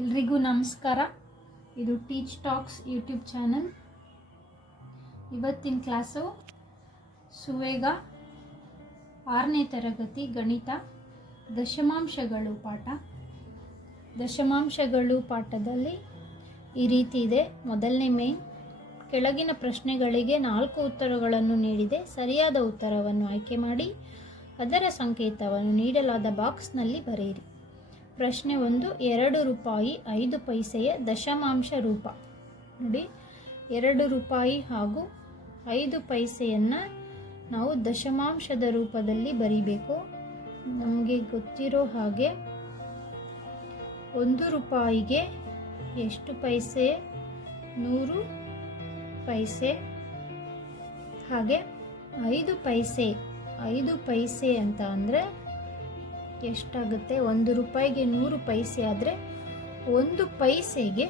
ಎಲ್ರಿಗೂ ನಮಸ್ಕಾರ. ಇದು ಟೀಚ್ ಟಾಕ್ಸ್ ಯೂಟ್ಯೂಬ್ ಚಾನಲ್. ಇವತ್ತಿನ ಕ್ಲಾಸು ಸುವೇಗ 6ನೇ ತರಗತಿ ಗಣಿತ ದಶಮಾಂಶಗಳು ಪಾಠ. ದಶಮಾಂಶಗಳು ಪಾಠದಲ್ಲಿ ಈ ರೀತಿ ಇದೆ. ಮೊದಲನೇ ಮೇನ್, ಕೆಳಗಿನ ಪ್ರಶ್ನೆಗಳಿಗೆ 4 ಉತ್ತರಗಳನ್ನು ನೀಡಿದೆ. ಸರಿಯಾದ ಉತ್ತರವನ್ನು ಆಯ್ಕೆ ಮಾಡಿ ಅದರ ಸಂಕೇತವನ್ನು ನೀಡಲಾದ ಬಾಕ್ಸ್ನಲ್ಲಿ ಬರೆಯಿರಿ. ಪ್ರಶ್ನೆ 1, 2 ರೂಪಾಯಿ 5 ಪೈಸೆಯ ದಶಮಾಂಶ ರೂಪ. ನೋಡಿ, 2 ರೂಪಾಯಿ ಹಾಗೂ 5 ಪೈಸೆಯನ್ನು ನಾವು ದಶಮಾಂಶದ ರೂಪದಲ್ಲಿ ಬರೀಬೇಕು. ನಮಗೆ ಗೊತ್ತಿರೋ ಹಾಗೆ 1 ರೂಪಾಯಿಗೆ ಎಷ್ಟು ಪೈಸೆ? 100 ಪೈಸೆ. ಹಾಗೆ 5 ಪೈಸೆ ಅಂತ ಅಂದರೆ ಎಷ್ಟಾಗುತ್ತೆ? 1 ರೂಪಾಯಿಗೆ 100 ಪೈಸೆ ಆದರೆ 1 ಪೈಸೆಗೆ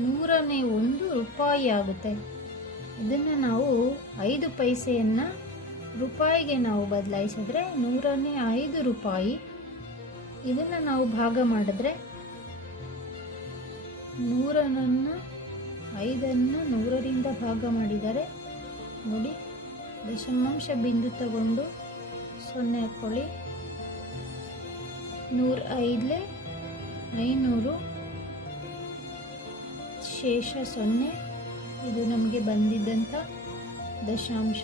100ನೇ 1 ರೂಪಾಯಿ ಆಗುತ್ತೆ. ಇದನ್ನು ನಾವು 5 ಪೈಸೆಯನ್ನು ರೂಪಾಯಿಗೆ ನಾವು ಬದಲಾಯಿಸಿದ್ರೆ 100ನೇ 5 ರೂಪಾಯಿ. ಇದನ್ನು ನಾವು ಭಾಗ ಮಾಡಿದ್ರೆ 100ನ್ನು 5ನ್ನು 100ರಿಂದ ಭಾಗ ಮಾಡಿದರೆ ನೋಡಿ, ದಶಮಾಂಶ ಬಿಂದು ತಗೊಂಡು 0 ಹಾಕ್ಕೊಳ್ಳಿ. 105 500 ಶೇಷ 0. ಇದು ನಮಗೆ ಬಂದಿದ್ದಂಥ ದಶಾಂಶ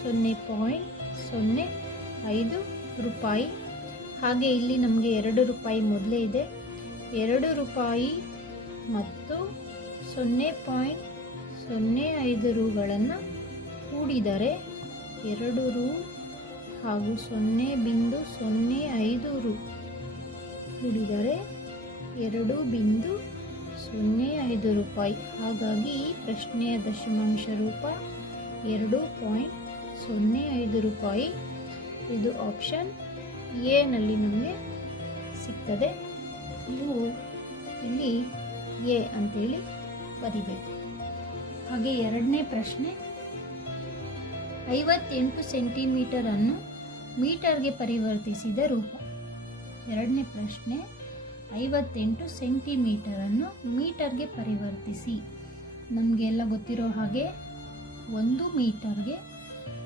0.05 ರೂಪಾಯಿ. ಹಾಗೆ ಇಲ್ಲಿ ನಮಗೆ 2 ರೂಪಾಯಿ ಮೊದಲೇ ಇದೆ. 2 ರೂಪಾಯಿ ಮತ್ತು 0.05 ರೂಗಳನ್ನು ಕೂಡಿದರೆ 2 ರೂ ಹಾಗೂ 0.05 ರೂ ಕೂಡಿದರೆ 2.05 ರೂಪಾಯಿ. ಹಾಗಾಗಿ ಈ ಪ್ರಶ್ನೆಯ ದಶಮಾಂಶ ರೂಪ 2.05 ರೂಪಾಯಿ. ಇದು ಆಪ್ಷನ್ ಎ ನಲ್ಲಿ ನಮಗೆ ಸಿಗ್ತದೆ. ನೀವು ಇಲ್ಲಿ ಎ ಅಂತೇಳಿ ಬರಿಬೇಕು. ಹಾಗೆ ಎರಡನೇ ಪ್ರಶ್ನೆ, 58 ಸೆಂಟಿಮೀಟರ್ ಅನ್ನು ಮೀಟರ್ಗೆ ಪರಿವರ್ತಿಸಿದ ರೂಪ. ಎರಡನೇ ಪ್ರಶ್ನೆ, 58 ಸೆಂಟಿಮೀಟರ್ ಅನ್ನು ಮೀಟರ್ಗೆ ಪರಿವರ್ತಿಸಿ. ನಮಗೆಲ್ಲ ಗೊತ್ತಿರೋ ಹಾಗೆ 1 ಮೀಟರ್ಗೆ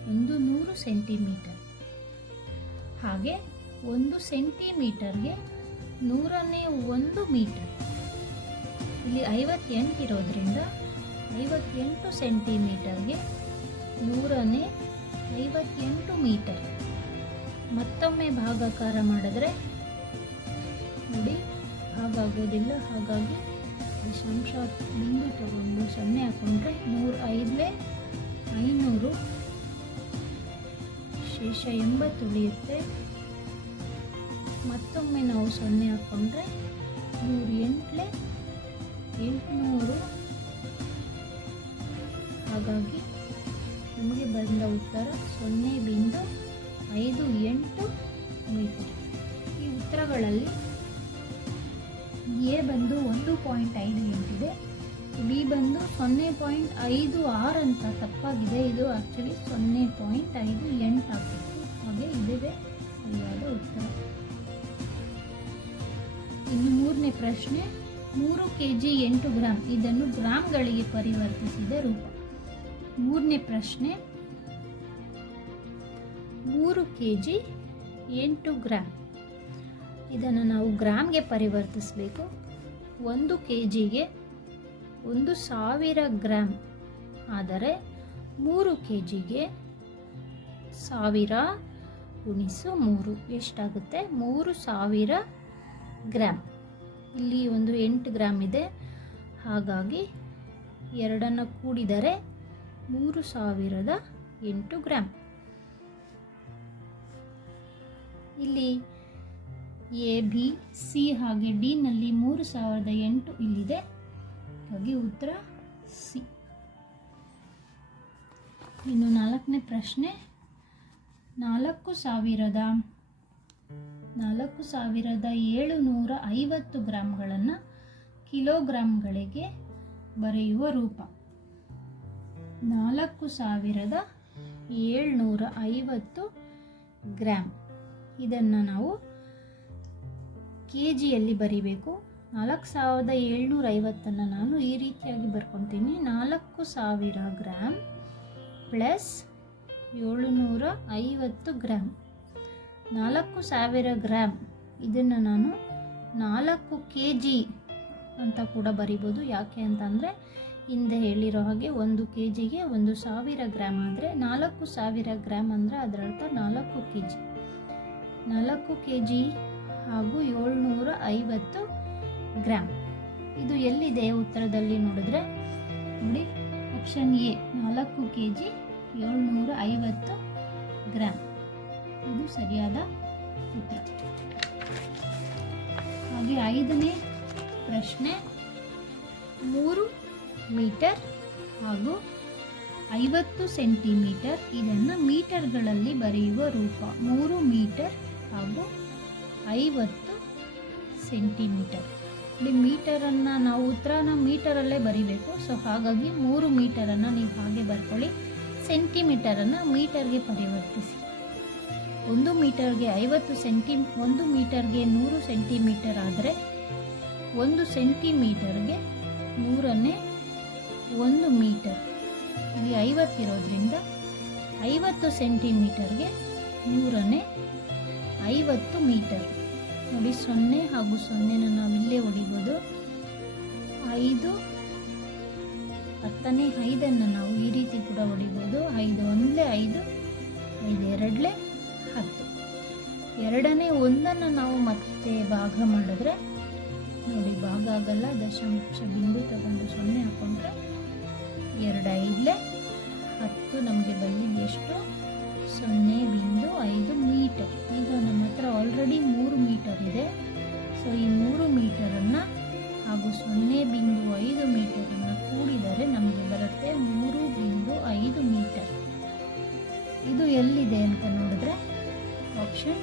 100 ಸೆಂಟಿಮೀಟರ್. ಹಾಗೆ 1 ಸೆಂಟಿಮೀಟರ್ಗೆ 100ನೇ 1 ಮೀಟರ್. ಇಲ್ಲಿ 58 ಇರೋದ್ರಿಂದ 58 ಸೆಂಟಿಮೀಟರ್ಗೆ 100ನೇ 58 ಮೀಟರ್. ಮತ್ತೊಮ್ಮೆ ಭಾಗಾಕಾರ ಮಾಡಿದ್ರೆ ನೋಡಿ ಭಾಗ ಆಗೋದಿಲ್ಲ. ಹಾಗಾಗಿ ದಶಾಂಶ ಬಿಂದು ತಗೊಂಡು 0 ಹಾಕೊಂಡ್ರೆ 105 500 ಶೇಷ 80 ಉಳಿಯುತ್ತೆ. ಮತ್ತೊಮ್ಮೆ ನಾವು 0 ಹಾಕೊಂಡ್ರೆ 108 800. ಹಾಗಾಗಿ ನಮಗೆ ಬಂದ ಉತ್ತರ 0.58 ಮೀಟರ್. ಈ ಉತ್ತರಗಳಲ್ಲಿ ಎ ಬಂದು 1.58 ಇದೆ, ಬಿ ಬಂದು 0.56 ಅಂತ ತಪ್ಪಾಗಿದೆ. ಇದು ಆ್ಯಕ್ಚುಲಿ 0.58 ಆಗಬೇಕು. ಹಾಗೆ ಇದೇ ಸರಿಯಾದ ಉತ್ತರ. ಇನ್ನು ಮೂರನೇ ಪ್ರಶ್ನೆ, 3 kg 8 ಗ್ರಾಂ ಇದನ್ನು ಗ್ರಾಮ್ಗಳಿಗೆ ಪರಿವರ್ತಿಸಿದ ರೂಪ. ಮೂರನೇ ಪ್ರಶ್ನೆ, 3 kg 8 ಗ್ರಾಂ ಇದನ್ನು ನಾವು ಗ್ರಾಮ್ಗೆ ಪರಿವರ್ತಿಸಬೇಕು. 1 kgಗೆ 1000 ಗ್ರಾಂ ಆದರೆ 3 kgಗೆ 1000 ಗುಣಿಸು 3 ಎಷ್ಟಾಗುತ್ತೆ? 3000 ಗ್ರಾಂ. ಇಲ್ಲಿ ಒಂದು 8 ಗ್ರಾಮ್ ಇದೆ. ಹಾಗಾಗಿ ಎರಡನ್ನು ಕೂಡಿದರೆ 3008 ಗ್ರಾಂ. ಇಲ್ಲಿ ಎ, ಬಿ, ಸಿ ಹಾಗೆ ಡಿ ನಲ್ಲಿ 3008 ಇಲ್ಲಿದೆ. ಹಾಗಾಗಿ ಉತ್ತರ ಸಿ. ಇನ್ನು 4ನೇ ಪ್ರಶ್ನೆ, 4750 ಗ್ರಾಂಗಳನ್ನು ಕಿಲೋಗ್ರಾಂಗಳಿಗೆ ಬರೆಯುವ ರೂಪ. 4750 ಗ್ರಾಂ. ಇದನ್ನು ನಾವು ಕೆ ಜಿಯಲ್ಲಿ ಬರೀಬೇಕು. 4750 ನಾನು ಈ ರೀತಿಯಾಗಿ ಬರ್ಕೊತೀನಿ. 4000 ಗ್ರಾಮ್ ಪ್ಲಸ್ 750 ಗ್ರಾಮ್. 4000 ಗ್ರಾಮ್ ಇದನ್ನು ನಾನು 4 kg ಅಂತ ಕೂಡ ಬರಿಬೋದು. ಯಾಕೆ ಅಂತಂದರೆ ಹಿಂದೆ ಹೇಳಿರೋ ಹಾಗೆ 1 kgಗೆ 1000 ಗ್ರಾಮ್ ಆದರೆ 4000 ಗ್ರಾಮ್ ಅಂದರೆ ಅದರರ್ಥ 4 kg. 4 kg ಹಾಗೂ 750 ಗ್ರಾಮ್. ಇದು ಎಲ್ಲಿದೆ ಉತ್ತರದಲ್ಲಿ ನೋಡಿದ್ರೆ ನೋಡಿ, ಆಪ್ಷನ್ ಎ 4 kg 750 ಗ್ರಾಮ್ ಇದು ಸರಿಯಾದ ಉತ್ತರ. ಹಾಗೆ 5ನೇ ಪ್ರಶ್ನೆ, 3 ಮೀಟರ್ ಹಾಗೂ 50 ಸೆಂಟಿಮೀಟರ್ ಇದನ್ನು ಮೀಟರ್ಗಳಲ್ಲಿ ಬರೆಯುವ ರೂಪ. 3 ಮೀಟರ್ ಹಾಗೂ 50 ಸೆಂಟಿಮೀಟರ್. ಇಲ್ಲಿ ಮೀಟರನ್ನು ನಾವು ಉತ್ತರನ ಮೀಟರಲ್ಲೇ ಬರಿಬೇಕು. ಸೊ ಹಾಗಾಗಿ 3 ಮೀಟರನ್ನು ನೀವು ಹಾಗೆ ಬರ್ಕೊಳ್ಳಿ. ಸೆಂಟಿಮೀಟರನ್ನು ಮೀಟರ್ಗೆ ಪರಿವರ್ತಿಸಿ. 1 ಮೀಟರ್ಗೆ 1 ಮೀಟರ್ಗೆ 100 ಸೆಂಟಿಮೀಟರ್ ಆದರೆ 1 ಸೆಂಟಿಮೀಟರ್ಗೆ 100ನೇ 1 ಮೀಟರ್. ಇಲ್ಲಿ 50 ಇರೋದ್ರಿಂದ 50 ಸೆಂಟಿಮೀಟರ್ಗೆ 100ನೇ 50 ಮೀಟರ್. ನೋಡಿ 0 ಹಾಗೂ 0ನ ನಾವಿಲ್ಲೇ ಹೊಡಿಬೋದು. 5 10ನೇ 5ಅನ್ನು ನಾವು ಈ ರೀತಿ ಕೂಡ ಹೊಡಿಬೋದು. 5 1 5, 5 2 10. 2ನೇ 1ಅನ್ನು ನಾವು ಮತ್ತೆ ಭಾಗ ಮಾಡಿದ್ರೆ ನೋಡಿ ಭಾಗ ಆಗಲ್ಲ, ದಶಾಂಶ ಬಿಂದು ತಗೊಂಡು 0 ಹಾಕೊಂಡ್ರೆ 2 5 10 ನಮಗೆ ಬಂದಿದ್ದು ಎಷ್ಟು? 0.5 ಮೀಟರ್. ಈಗ ನಮ್ಮ ಹತ್ರ ಆಲ್ರೆಡಿ 3 ಮೀಟರ್ ಇದೆ. ಸೊ ಈ 3 ಮೀಟರನ್ನು ಹಾಗೂ 0.5 ಮೀಟರನ್ನು ಕೂಡಿದರೆ ನಮಗೆ ಬರುತ್ತೆ 3.5 ಮೀಟರ್. ಇದು ಎಲ್ಲಿದೆ ಅಂತ ನೋಡಿದ್ರೆ ಆಪ್ಷನ್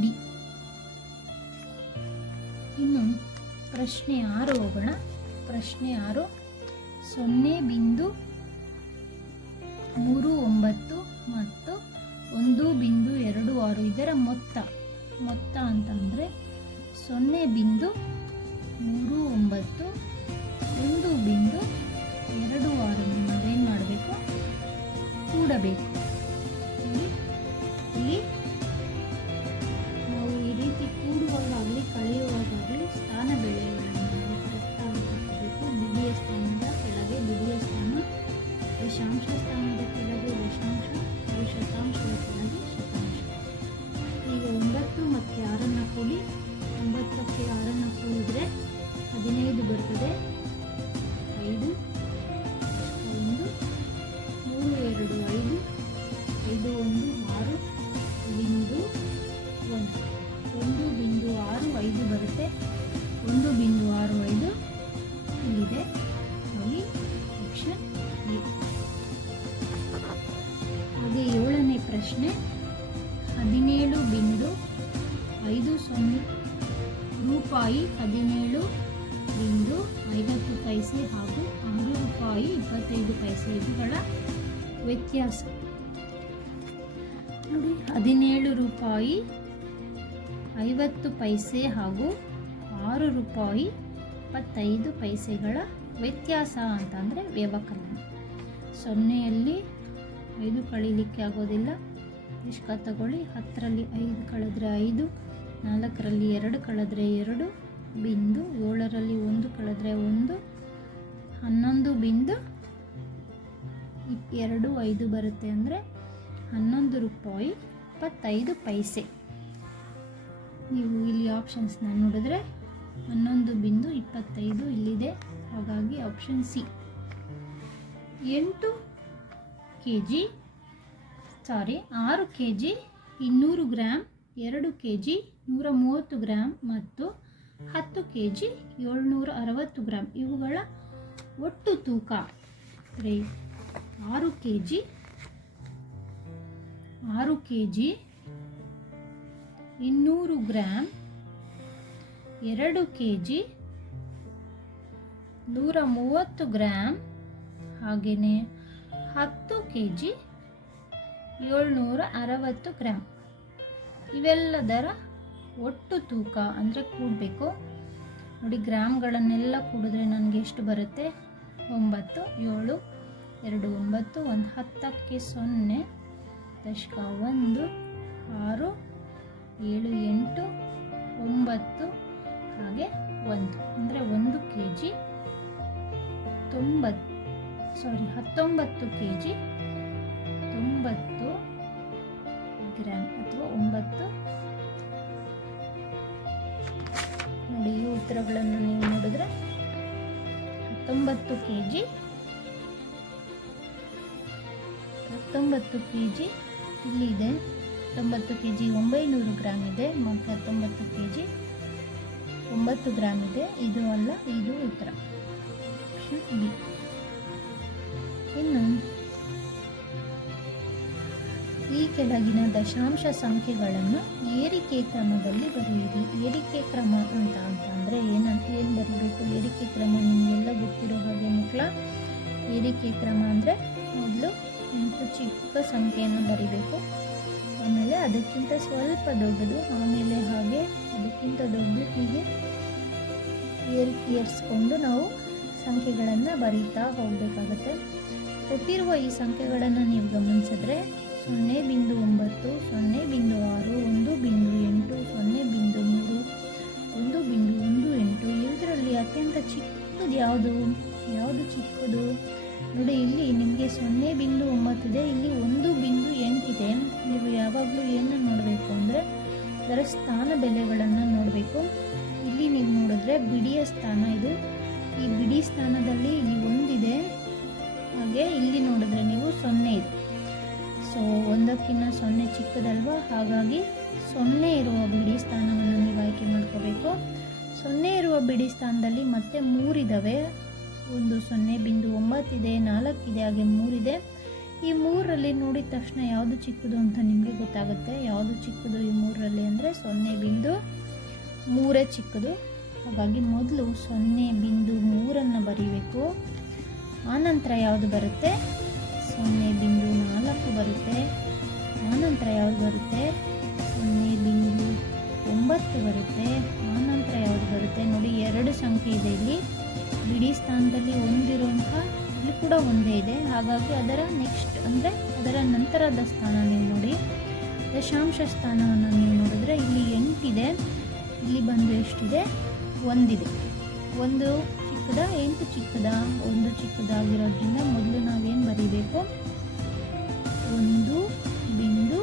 ಡಿ. ಇನ್ನು ಪ್ರಶ್ನೆ 6 ಹೋಗೋಣ. ಪ್ರಶ್ನೆ 6, 0.39 ಮತ್ತು 1.26 ಇದರ ಮೊತ್ತ ಅಂತಂದರೆ 0.39 1.26 ನಾವೇನು ಮಾಡಬೇಕು? ಕೂಡಬೇಕು. ಇಲ್ಲಿ ನಾವು ಈ ರೀತಿ ಕೂಡುವಾಗಲಿ ಕಳೆಯುವಾಗಲಿ ಸ್ಥಾನ ಬೆಲೆಗಳನ್ನು ನಾವು ಕರೆಕ್ಟಾಗಿ ಹಾಕಬೇಕು. ಬಿಡಿಯ ಸ್ಥಾನದ ಕೆಳಗೆ ಬಿಡಿಯ ಸ್ಥಾನ, ದಶಾಂಶ ಸ್ಥಾನದ ಕೆಳಗೆ ದಶಾಂಶ, ಶತಾಂಶದ ಕೆಳಗೆ ಶತಾಂಶ. ಈಗ 9 ಮತ್ತು 6 ಕೂಡಿ 9ಕ್ಕೆ 6 ಕೂಡಿದ್ರೆ 15 ಬರ್ತದೆ. 5 1 3 2 5 5 1 6 ಬಿಂದು 1.65 ಬರುತ್ತೆ. 1.65 ಇಲ್ಲಿದೆ ನೋಡಿ, ಆಪ್ಷನ್ ಎ. ಹಾಗೆ 7ನೇ ಪ್ರಶ್ನೆ, 17.50 ರೂಪಾಯಿ 17.50 ಪೈಸೆ ಹಾಗೂ 6 ರೂಪಾಯಿ 25 ಪೈಸೆ ಇವುಗಳ ವ್ಯತ್ಯಾಸ. ನೋಡಿ 17 ರೂಪಾಯಿ 50 ಪೈಸೆ ಹಾಗೂ 6 ರೂಪಾಯಿ 25 ಪೈಸೆಗಳ ವ್ಯತ್ಯಾಸ ಅಂತಂದರೆ ವ್ಯವಕಲನ. 0ಯಲ್ಲಿ 5 ಕಳೀಲಿಕ್ಕೆ ಆಗೋದಿಲ್ಲ, ನಿಷ್ಕ ತಗೊಳ್ಳಿ. 10ರಲ್ಲಿ 5 ಕಳೆದ್ರೆ 5, 4ರಲ್ಲಿ 2 ಕಳೆದ್ರೆ 2 ಬಿಂದು, 7ರಲ್ಲಿ 1 ಕಳೆದ್ರೆ 1, 11.25 ಬರುತ್ತೆ. ಅಂದರೆ 11 ರೂಪಾಯಿ 25 ಪೈಸೆ. ನೀವು ಇಲ್ಲಿ ಆಪ್ಷನ್ಸ್ನ ನೋಡಿದ್ರೆ 11.25 ಇಲ್ಲಿದೆ. ಹಾಗಾಗಿ option C. 6 kg 200 gram, 2 kg 130 gram ಮತ್ತು 10 kg 760 ಗ್ರಾಮ್ ಇವುಗಳ ಒಟ್ಟು ತೂಕ. 6 kg 200 ಗ್ರಾಮ್, 2 kg 130 ಗ್ರಾಮ್, ಹಾಗೆಯೇ 10 kg 760 ಗ್ರಾಮ್ ಇವೆಲ್ಲದರ ಒಟ್ಟು ತೂಕ ಅಂದರೆ ಕೂಡಬೇಕು. ನೋಡಿ ಗ್ರಾಮ್ಗಳನ್ನೆಲ್ಲ ಕೂಡಿದ್ರೆ ನನಗೆ ಎಷ್ಟು ಬರುತ್ತೆ? 9, 7, 2, 9, 1 10ಕ್ಕೆ 0, ದಶಕ 1, 6, 7, 8, 9 ಹಾಗೆ 1 ಅಂದರೆ 1 kg 19 kg 90 ಗ್ರಾಮ್ ಅಥವಾ 9. ನೋಡಿ ಈ ಉತ್ತರಗಳನ್ನು ನೀವು ನೋಡಿದ್ರೆ 19 kg ಇಲ್ಲಿ ಇದೆ. 19 kg 900 ಗ್ರಾಮ್ ಇದೆ ಮತ್ತು 19 kg 9 ಗ್ರಾಮ್ ಇದೆ. ಇದು ಅಲ್ಲ, ಇದು ಉತ್ತರ ಆಪ್ಷನ್ ಬಿ. ಇನ್ನು ಈ ಕೆಳಗಿನ ದಶಾಂಶ ಸಂಖ್ಯೆಗಳನ್ನು ಏರಿಕೆ ಕ್ರಮದಲ್ಲಿ ಬರೆಯಿರಿ. ಏರಿಕೆ ಕ್ರಮ ಅಂತಂದರೆ ಏನು ಬರೀಬೇಕು? ಏರಿಕೆ ಕ್ರಮ ನಿಮಗೆಲ್ಲ ಗೊತ್ತಿರೋ ಹಾಗೆ ಮಕ್ಕಳ, ಏರಿಕೆ ಕ್ರಮ ಅಂದರೆ ಮೊದಲು 8 ಚಿಕ್ಕ ಸಂಖ್ಯೆಯನ್ನು ಬರೀಬೇಕು, ಆಮೇಲೆ ಅದಕ್ಕಿಂತ ಸ್ವಲ್ಪ ದೊಡ್ಡದು, ಆಮೇಲೆ ಹಾಗೆ ಅದಕ್ಕಿಂತ ದೊಡ್ಡದು, ಹೀಗೆ ಏರಿಸ್ಕೊಂಡು ನಾವು ಸಂಖ್ಯೆಗಳನ್ನು ಬರೀತಾ ಹೋಗಬೇಕಾಗತ್ತೆ. ಕೊಟ್ಟಿರುವ ಈ ಸಂಖ್ಯೆಗಳನ್ನು ನೀವು ಗಮನಿಸಿದ್ರೆ 0.9, 0.6, 1.8, 0.3, 1.18. ಇದರಲ್ಲಿ ಅತ್ಯಂತ ಚಿಕ್ಕದು ಯಾವುದು ಚಿಕ್ಕದು? ನೋಡಿ ಇಲ್ಲಿ ನಿಮಗೆ 0.9 ಇದೆ, ಇಲ್ಲಿ 1.8 ಇದೆ. ನೀವು ಯಾವಾಗಲೂ ಏನು ನೋಡಬೇಕು ಅಂದರೆ ಅದರ ಸ್ಥಾನ ಬೆಲೆಗಳನ್ನು ನೋಡಬೇಕು. ಇಲ್ಲಿ ನೀವು ನೋಡಿದ್ರೆ ಬಿಡಿಯ ಸ್ಥಾನ ಇದು, ಈ ಬಿಡಿ ಸ್ಥಾನದಲ್ಲಿ ಇಲ್ಲಿ 1 ಇದೆ, ಹಾಗೆ ಇಲ್ಲಿ ನೋಡಿದ್ರೆ ನೀವು 0 ಇದೆ. ಸೊ 1ಕ್ಕಿಂತ 0 ಚಿಕ್ಕದಲ್ವಾ, ಹಾಗಾಗಿ 0 ಇರುವ ಬಿಡಿ ಸ್ಥಾನವನ್ನು ನೀವು ಆಯ್ಕೆ ಮಾಡ್ಕೋಬೇಕು. 0 ಇರುವ ಬಿಡಿ ಸ್ಥಾನದಲ್ಲಿ ಮತ್ತೆ 3 ಇದ್ದಾವೆ. ಒಂದು 0.9 ಇದೆ, 4 ಇದೆ, ಹಾಗೆ 3 ಇದೆ. ಈ 3ರಲ್ಲಿ ನೋಡಿದ ತಕ್ಷಣ ಯಾವುದು ಚಿಕ್ಕದು ಅಂತ ನಿಮಗೆ ಗೊತ್ತಾಗುತ್ತೆ. ಯಾವುದು ಚಿಕ್ಕದು ಈ 3ರಲ್ಲಿ ಅಂದರೆ 0.3 ಚಿಕ್ಕದು. ಹಾಗಾಗಿ ಮೊದಲು 0.3 ಬರೀಬೇಕು. ಆನಂತರ ಯಾವುದು ಬರುತ್ತೆ? 0.4 ಬರುತ್ತೆ. ಆನಂತರ ಯಾವುದು ಬರುತ್ತೆ? 0.9 ಬರುತ್ತೆ. ಆನಂತರ ಯಾವುದು ಬರುತ್ತೆ? ನೋಡಿ 2 ಸಂಖ್ಯೆ ಇದೆ ಇಲ್ಲಿ ಬಿಡಿ ಸ್ಥಾನದಲ್ಲಿ, ಒಂದಿರುವಂಥ ಇಲ್ಲಿ ಕೂಡ ಒಂದೇ ಇದೆ. ಹಾಗಾಗಿ ಅದರ ನೆಕ್ಸ್ಟ್ ಅಂದರೆ ಅದರ ನಂತರದ ಸ್ಥಾನ ನೀವು ನೋಡಿ, ದಶಾಂಶ ಸ್ಥಾನವನ್ನು ನೀವು ನೋಡಿದ್ರೆ ಇಲ್ಲಿ 8 ಇದೆ, ಇಲ್ಲಿ ಬಂದು ಎಷ್ಟಿದೆ? 1 ಇದೆ. 1 ಚಿಕ್ಕದ 8 ಚಿಕ್ಕದ? 1 ಚಿಕ್ಕದಾಗಿರೋದ್ರಿಂದ ಮೊದಲು ನಾವೇನು ಬರೀಬೇಕು? 1.18.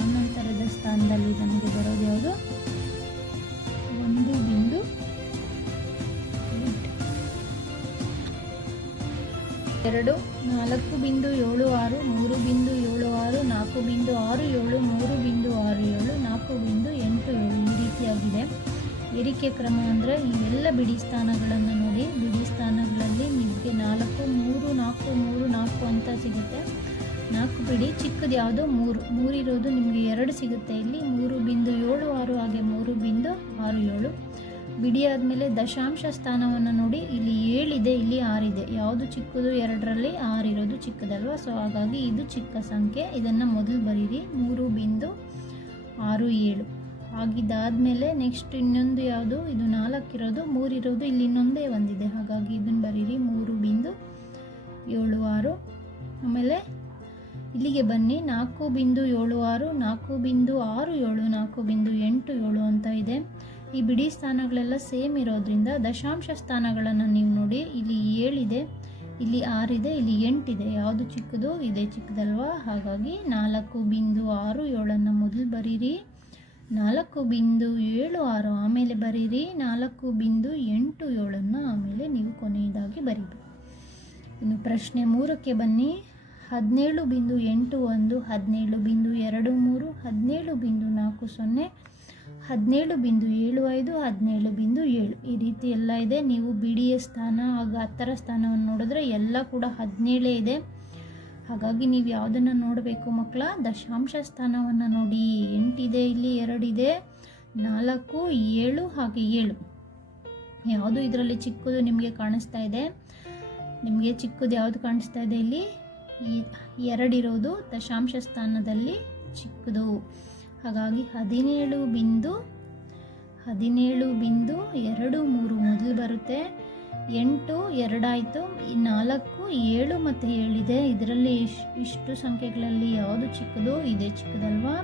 ಆನಂತರದ ಸ್ಥಾನದಲ್ಲಿ ನಮಗೆ ಬರೋದು ಯಾವುದು? 1.8. 2, 4.76, 3.76, 4.67, 3.67, 4.87 ಈ ರೀತಿಯಾಗಿದೆ. ಏರಿಕೆ ಕ್ರಮ ಅಂದರೆ ಇವೆಲ್ಲ ಬಿಡಿ ಸ್ಥಾನಗಳನ್ನು ನೋಡಿ, ಬಿಡಿ ಸ್ಥಾನಗಳಲ್ಲಿ ನಿಮಗೆ 4, 3, 4, 3, 4 ಅಂತ ಸಿಗುತ್ತೆ. 4 ಬಿಡಿ, ಚಿಕ್ಕದು ಯಾವುದು? 3 ಇರೋದು ನಿಮಗೆ 2 ಸಿಗುತ್ತೆ ಇಲ್ಲಿ, 3.76 ಹಾಗೆ 3.67 ಬಿಡಿ. ಆದಮೇಲೆ ದಶಾಂಶ ಸ್ಥಾನವನ್ನು ನೋಡಿ, ಇಲ್ಲಿ 7 ಇದೆ, ಇಲ್ಲಿ 6 ಇದೆ. ಯಾವುದು ಚಿಕ್ಕದು? 2ರಲ್ಲಿ 6 ಇರೋದು ಚಿಕ್ಕದಲ್ವ, ಸೊ ಹಾಗಾಗಿ ಇದು ಚಿಕ್ಕ ಸಂಖ್ಯೆ. ಇದನ್ನು ಮೊದಲು ಬರೀರಿ 3.67. ಆಗಿದ್ದಾದಮೇಲೆ ನೆಕ್ಸ್ಟ್ ಇನ್ನೊಂದು ಯಾವುದು? ಇದು 4 ಇರೋದು, 3 ಇರೋದು, ಇಲ್ಲಿ ಇನ್ನೊಂದೇ ಒಂದಿದೆ, ಹಾಗಾಗಿ ಇದನ್ನು ಬರೀರಿ 3.76. ಆಮೇಲೆ ಇಲ್ಲಿಗೆ ಬನ್ನಿ, 4.76, 4.67, 4.87 ಅಂತ ಇದೆ. ಈ ಬಿಡಿ ಸ್ಥಾನಗಳೆಲ್ಲ ಸೇಮ್ ಇರೋದ್ರಿಂದ ದಶಾಂಶ ಸ್ಥಾನಗಳನ್ನು ನೀವು ನೋಡಿ, ಇಲ್ಲಿ 7 ಇದೆ, ಇಲ್ಲಿ 6 ಇದೆ, ಇಲ್ಲಿ 8 ಇದೆ. ಯಾವುದು ಚಿಕ್ಕದು? ಇದೇ ಚಿಕ್ಕದಲ್ವಾ, ಹಾಗಾಗಿ 4.67 ಮೊದಲು ಬರೀರಿ, 4.76 ಆಮೇಲೆ ಬರೀರಿ, 4.87 ಆಮೇಲೆ ನೀವು ಕೊನೆಯದಾಗಿ ಬರೀಬೇಕು. ಇನ್ನು ಪ್ರಶ್ನೆ 3ಕ್ಕೆ ಬನ್ನಿ. 17.81, 17.23, 17.40, 17.75, 17.7 ಈ ರೀತಿ ಎಲ್ಲ ಇದೆ. ನೀವು ಬಿಡಿಯ ಸ್ಥಾನ ಹಾಗೂ 10ರ ಸ್ಥಾನವನ್ನು ನೋಡಿದ್ರೆ ಎಲ್ಲ ಕೂಡ 17 ಇದೆ. ಹಾಗಾಗಿ ನೀವು ಯಾವುದನ್ನು ನೋಡಬೇಕು ಮಕ್ಕಳ? ದಶಾಂಶ ಸ್ಥಾನವನ್ನು ನೋಡಿ. 8 ಇದೆ, ಇಲ್ಲಿ 2 ಇದೆ, 4, 7 ಹಾಗೆ 7 ಯಾವುದು ಇದರಲ್ಲಿ ಚಿಕ್ಕದು ನಿಮಗೆ ಕಾಣಿಸ್ತಾ ಇದೆ? ನಿಮಗೆ ಚಿಕ್ಕದು ಯಾವುದು ಕಾಣಿಸ್ತಾ ಇದೆ? ಇಲ್ಲಿ 2 ಇರೋದು ದಶಾಂಶ ಸ್ಥಾನದಲ್ಲಿ ಚಿಕ್ಕದು. ಹಾಗಾಗಿ 17.23 ಮೊದಲು ಬರುತ್ತೆ. 8 2 ಆಯಿತು. 4 7 ಮತ್ತು 7 ಇದೆ. ಇದರಲ್ಲಿ ಇಷ್ಟು ಸಂಖ್ಯೆಗಳಲ್ಲಿ ಯಾವುದು ಚಿಕ್ಕದು? ಇದೇ ಚಿಕ್ಕದಲ್ವಾ?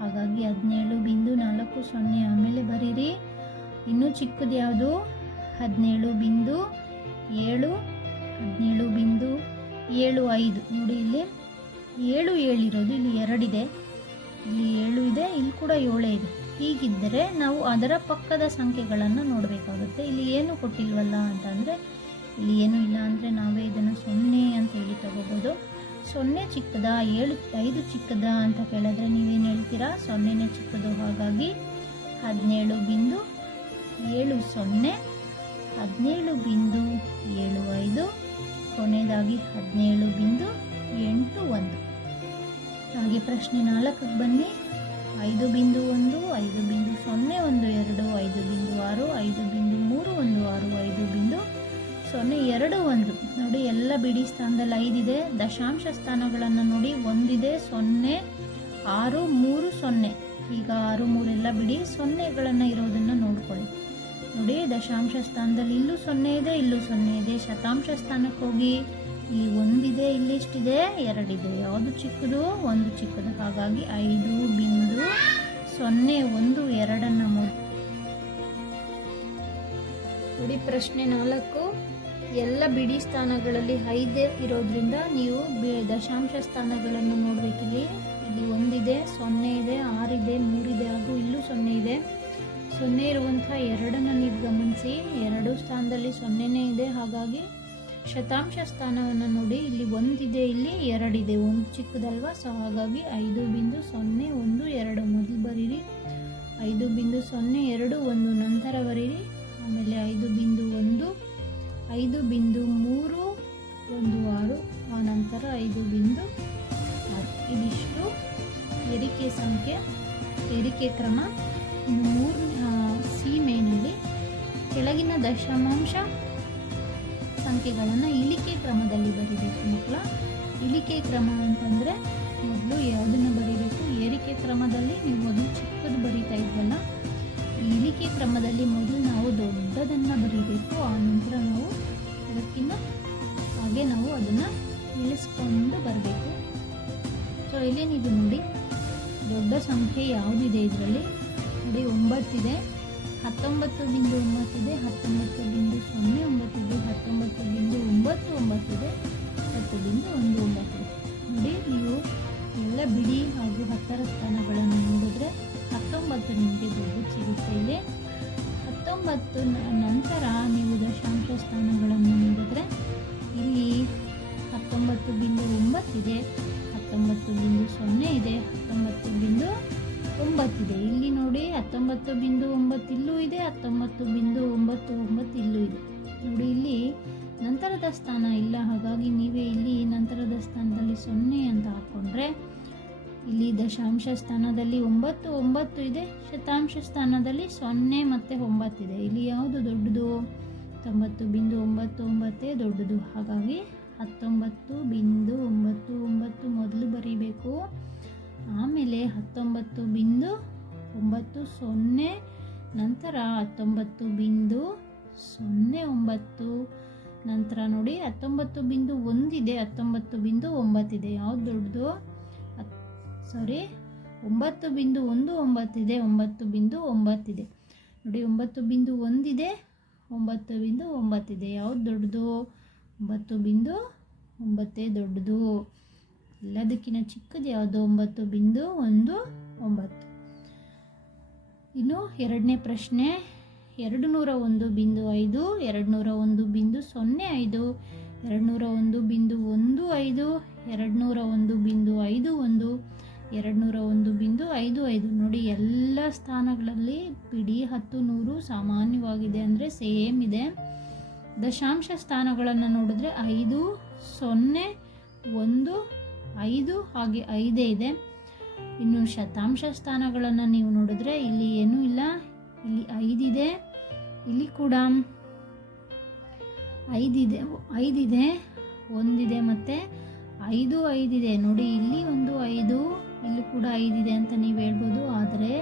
ಹಾಗಾಗಿ 17.40 ಆಮೇಲೆ ಬರೀರಿ. ಇನ್ನೂ ಚಿಕ್ಕದು ಯಾವುದು? 17.7 17.75. ನೋಡಿ ಇಲ್ಲಿ 7 ಇರೋದು, ಇಲ್ಲಿ 2 ಇದೆ, ಇಲ್ಲಿ 7 ಇದೆ, ಇಲ್ಲಿ ಕೂಡ 7 ಇದೆ. ಹೀಗಿದ್ದರೆ ನಾವು ಅದರ ಪಕ್ಕದ ಸಂಖ್ಯೆಗಳನ್ನು ನೋಡಬೇಕಾಗುತ್ತೆ. ಇಲ್ಲಿ ಏನು ಕೊಟ್ಟಿಲ್ವಲ್ಲ ಅಂತಂದರೆ, ಇಲ್ಲಿ ಏನೂ ಇಲ್ಲ ಅಂದರೆ ನಾವೇ ಇದನ್ನು 0 ಅಂತ ಹೇಳಿ ತಗೋಬೋದು. 0 ಚಿಕ್ಕದಾ 5 ಚಿಕ್ಕದಾ ಅಂತ ಕೇಳಿದ್ರೆ ನೀವೇನು ಹೇಳ್ತೀರಾ? 0ನೇ ಚಿಕ್ಕದು. ಹಾಗಾಗಿ 17.70, 17.75, ಕೊನೆಯದಾಗಿ 17.81. ಹಾಗೆ ಪ್ರಶ್ನೆ 4ಕ್ಕೆ ಬನ್ನಿ. 5.1, 5.012, 5.6, 5.316, 5.021. ನೋಡಿ ಎಲ್ಲ ಬಿಡಿ ಸ್ಥಾನದಲ್ಲಿ 5 ಇದೆ. ದಶಾಂಶ ಸ್ಥಾನಗಳನ್ನು ನೋಡಿ, 1 ಇದೆ, 0, 6, 3, 0. ಈಗ 6, 3 ಎಲ್ಲ ಬಿಡಿ, 0ಗಳನ್ನು ಇರೋದನ್ನು ನೋಡ್ಕೊಳ್ಳಿ. ನೋಡಿ ದಶಾಂಶ ಸ್ಥಾನದಲ್ಲಿ ಇಲ್ಲೂ 0 ಇದೆ, ಇಲ್ಲೂ 0 ಇದೆ. ಶತಾಂಶ ಸ್ಥಾನಕ್ಕೆ ಹೋಗಿ, ಇಲ್ಲಿ 1 ಇದೆ, ಇಲ್ಲಿ ಎಷ್ಟಿದೆ? 2 ಇದೆ. ಯಾವುದು ಚಿಕ್ಕದು? 1 ಚಿಕ್ಕದು. ಹಾಗಾಗಿ 5.01, ನೋಡಿ ಪ್ರಶ್ನೆ 4. ಎಲ್ಲ ಬಿಡಿ ಸ್ಥಾನಗಳಲ್ಲಿ 5 ಇರೋದ್ರಿಂದ ನೀವು ದಶಾಂಶ ಸ್ಥಾನಗಳನ್ನು ನೋಡಬೇಕಿಲ್ಲಿ. ಇಲ್ಲಿ 1 ಇದೆ, 0 ಇದೆ, 6 ಇದೆ, 3 ಇದೆ, ಹಾಗೂ ಇಲ್ಲೂ 0 ಇದೆ. 0 ಇರುವಂಥ 2 ನೀವು ಗಮನಿಸಿ. 2 ಸ್ಥಾನದಲ್ಲಿ 0ನೇ ಇದೆ. ಹಾಗಾಗಿ ಶತಾಂಶ ಸ್ಥಾನವನ್ನು ನೋಡಿ, ಇಲ್ಲಿ 1 ಇದೆ, ಇಲ್ಲಿ 2 ಇದೆ. 1 ಚಿಕ್ಕದಲ್ವಾ? ಸೊ ಹಾಗಾಗಿ 5.012 ಮೊದಲು ಬರೀರಿ. 5.021 ನಂತರ ಬರೀರಿ. ಆಮೇಲೆ 5.1, 5.316, ಆ ನಂತರ 5.6. ಇದಿಷ್ಟು ಏರಿಕೆ ಕ್ರಮ. ಇನ್ನು ಸಿ ಮೇನಲ್ಲಿ ಕೆಳಗಿನ ದಶಮಾಂಶ ಸಂಖ್ಯೆಗಳನ್ನು ಇಳಿಕೆ ಕ್ರಮದಲ್ಲಿ ಬರೀಬೇಕು ಮಕ್ಕಳ. ಇಳಿಕೆ ಕ್ರಮ ಅಂತಂದರೆ ಮೊದಲು ಯಾವುದನ್ನು ಬರೀಬೇಕು? ಏರಿಕೆ ಕ್ರಮದಲ್ಲಿ ನೀವು ಮೊದಲು ಚಿಕ್ಕದು ಬರೀತಾ ಇದ್ವಲ್ಲ, ಇಳಿಕೆ ಕ್ರಮದಲ್ಲಿ ಮೊದಲು ನಾವು ದೊಡ್ಡದನ್ನು ಬರೀಬೇಕು. ಆನಂತರ ನಾವು ಅದಕ್ಕಿಂತ ಹಾಗೆ ನಾವು ಅದನ್ನು ಇಳಿಸ್ಕೊಂಡು ಬರಬೇಕು. ಸೊ ಇಲ್ಲಿ ನೀವು ನೋಡಿ ದೊಡ್ಡ ಸಂಖ್ಯೆ ಯಾವುದಿದೆ ಇದರಲ್ಲಿ? ನೋಡಿ 9 ಇದೆ, 19.9 ಇದೆ, 19.09 ಇದೆ, 19.99 ಇದೆ, 10.19 ಇದೆ. ನೋಡಿ ನೀವು ಎಲ್ಲ ಬಿಡಿ ಹಾಗೂ 10ರ ಸ್ಥಾನಗಳನ್ನು ನೋಡಿದ್ರೆ 19 ನಿಮಗೆ ದೊಡ್ಡದು ಸಿಗುತ್ತೆ. ಇಲ್ಲಿ 19 ನಂತರ ನೀವು ದಶಾಂಶ ಸ್ಥಾನಗಳನ್ನು ನೋಡಿದ್ರೆ ಇಲ್ಲಿ 19.9 ಇದೆ, 19.0 ಇದೆ, 19.9 ಇದೆ. ಇಲ್ಲಿ ನೋಡಿ 19.9 ಇಲ್ಲೂ ಇದೆ, 19.99 ಇಲ್ಲೂ ಇದೆ. ನೋಡಿ ಇಲ್ಲಿ ನಂತರದ ಸ್ಥಾನ ಇಲ್ಲ. ಹಾಗಾಗಿ ನೀವೇ ಇಲ್ಲಿ ನಂತರದ ಸ್ಥಾನದಲ್ಲಿ 0 ಅಂತ ಹಾಕ್ಕೊಂಡ್ರೆ, ಇಲ್ಲಿ ದಶಾಂಶ ಸ್ಥಾನದಲ್ಲಿ 9 ಇದೆ, ಶತಾಂಶ ಸ್ಥಾನದಲ್ಲಿ 0 ಮತ್ತು 9 ಇದೆ. ಇಲ್ಲಿ ಯಾವುದು ದೊಡ್ಡದು? 90.99 ದೊಡ್ಡದು. ಹಾಗಾಗಿ 19.99 ಮೊದಲು ಬರೀಬೇಕು. ಆಮೇಲೆ 19.90, ನಂತರ 19.09, ನಂತರ ನೋಡಿ 19.1 ಇದೆ, 19.9 ಇದೆ. ಯಾವುದು ದೊಡ್ಡದು? 9.19 ಇದೆ, 9.9 ಇದೆ. ನೋಡಿ 9.1 ಇದೆ, 9.9 ಇದೆ. ಯಾವುದು ದೊಡ್ಡದು? 9.9 ದೊಡ್ಡದು. ಎಲ್ಲದಕ್ಕಿಂತ ಚಿಕ್ಕದು ಯಾವುದು? 9.19. ಇನ್ನು ಎರಡನೇ ಪ್ರಶ್ನೆ. 201.5, 201.05, 201.15, 201.51, 201.55. ನೋಡಿ ಎಲ್ಲ ಸ್ಥಾನಗಳಲ್ಲಿ ಬಿಡಿ 10, 100 ಸಾಮಾನ್ಯವಾಗಿದೆ, ಅಂದರೆ ಸೇಮ್ ಇದೆ. ದಶಾಂಶ ಸ್ಥಾನಗಳನ್ನು ನೋಡಿದ್ರೆ 5, 0, 1, 5 ಹಾಗೆ 5 ಇದೆ. ಇನ್ನು ಶತಾಂಶ ಸ್ಥಾನಗಳನ್ನು ನೀವು ನೋಡಿದ್ರೆ ಇಲ್ಲಿ ಏನೂ ಇಲ್ಲ, ಇಲ್ಲಿ 5 ಇದೆ, ಇಲ್ಲಿ ಕೂಡ 5 ಇದೆ, 1 ಇದೆ ಮತ್ತು 5 ಇದೆ. ನೋಡಿ ಇಲ್ಲಿ ಒಂದು 5, ಇಲ್ಲಿ ಕೂಡ 5 ಇದೆ ಅಂತ ನೀವು ಹೇಳ್ಬೋದು. ಆದರೆ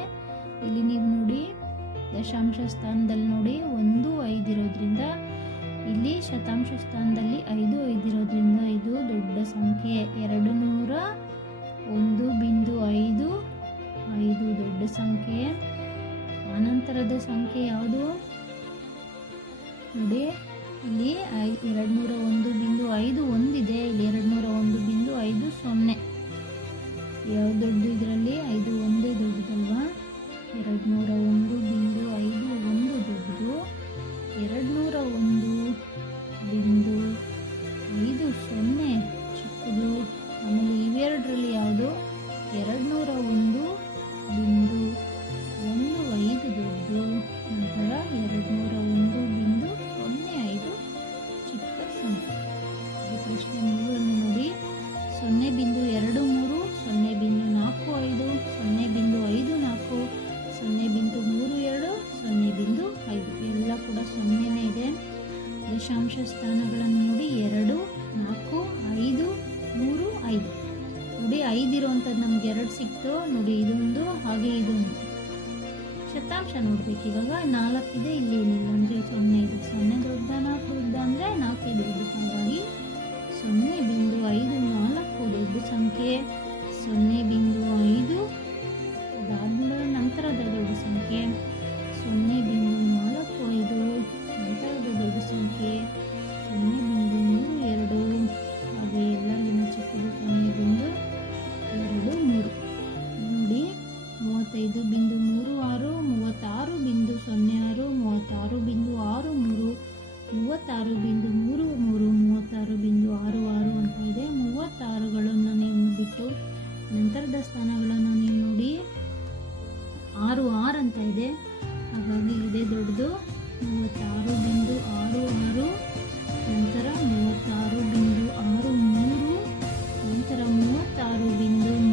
ಇಲ್ಲಿ ನೀವು ನೋಡಿ ದಶಾಂಶ ಸ್ಥಾನದಲ್ಲಿ ನೋಡಿ 1 5 ಇರೋದ್ರಿಂದ, ಇಲ್ಲಿ ಶತಾಂಶ ಸ್ಥಾನದಲ್ಲಿ 5 ಇರೋದ್ರಿಂದ ಇದು ದೊಡ್ಡ ಸಂಖ್ಯೆ. 201.5 ದೊಡ್ಡ ಸಂಖ್ಯೆ. ಅನಂತರದ ಸಂಖ್ಯೆ ಯಾವುದು ನೋಡಿ, ಇಲ್ಲಿ 201.5 ಒಂದಿದೆ, ಇಲ್ಲಿ 201.5 0. ಯಾವ್ದು ದೊಡ್ಡದು ಇದರಲ್ಲಿ? 5 ಒಂದೇ ದೊಡ್ಡದಲ್ವಾ? 201.5 ಒಂದು ದೊಡ್ಡದು, 201.5 0 ಚಿಕ್ಕದು. ಆಮೇಲೆ ಇವೆರಡರಲ್ಲಿ ಯಾವುದು? 201.15 ದೊಡ್ಡದು, ನಂತರ 201.05 ಚಿಕ್ಕ ಸಂಖ್ಯೆ. ಪ್ರಶ್ನೆ 3 ನೋಡಿ, 0.23, 0.45, 0.54, 0.32, 0.5 ಎಲ್ಲ ಕೂಡ 0ನೇ ಇದೆ. ದಶಾಂಶ ಸ್ಥಾನಗಳನ್ನು ನೋಡಿ 2 4 5 3 5 ನೋಡಿ. 5 ಇರುವಂಥದ್ದು ನಮ್ಗೆ 2 ಸಿಕ್ತು ನೋಡಿ, ಇದೊಂದು ಹಾಗೆ ಇದೊಂದು. ಶತಾಂಶ ನೋಡ್ಬೇಕು ಇವಾಗ. 4 ಇದೆ, ಇಲ್ಲಿ ಏನಿಲ್ಲ ಅಂದರೆ 0 ಇದೆ. 0 ದೊಡ್ಡ 4 ದೊಡ್ಡ ಅಂದರೆ 4 ದೊಡ್ಡ. ಹಾಗಾಗಿ 0.54 ದೊಡ್ಡ ಸಂಖ್ಯೆ. 0.5 ಅದಾದ್ಮೇಲೆ ನಂತರದ ದೊಡ್ಡ ಸಂಖ್ಯೆ. 0.45 ನಂತರದ ದೊಡ್ಡ ಸಂಖ್ಯೆ. 0.32 ಹಾಗೆ ಎಲ್ಲರಿಗಿಂತ ಚಿಕ್ಕದು 0.23 ನೋಡಿ. 35.36, 36.06, 36.63, 36.33, 36.66 ಅಂತ ಇದೆ. 36ಗಳನ್ನು ನೀವು ಬಿಟ್ಟು ನಂತರದ ಸ್ಥಾನಗಳನ್ನು ನೀವು ನೋಡಿ 6 ಅಂತ ಇದೆ. ಹಾಗಾಗಿ ಇದೇ ದೊಡ್ಡದು. 36.66 ನಂತರ 36.63 ನಂತರ 36.33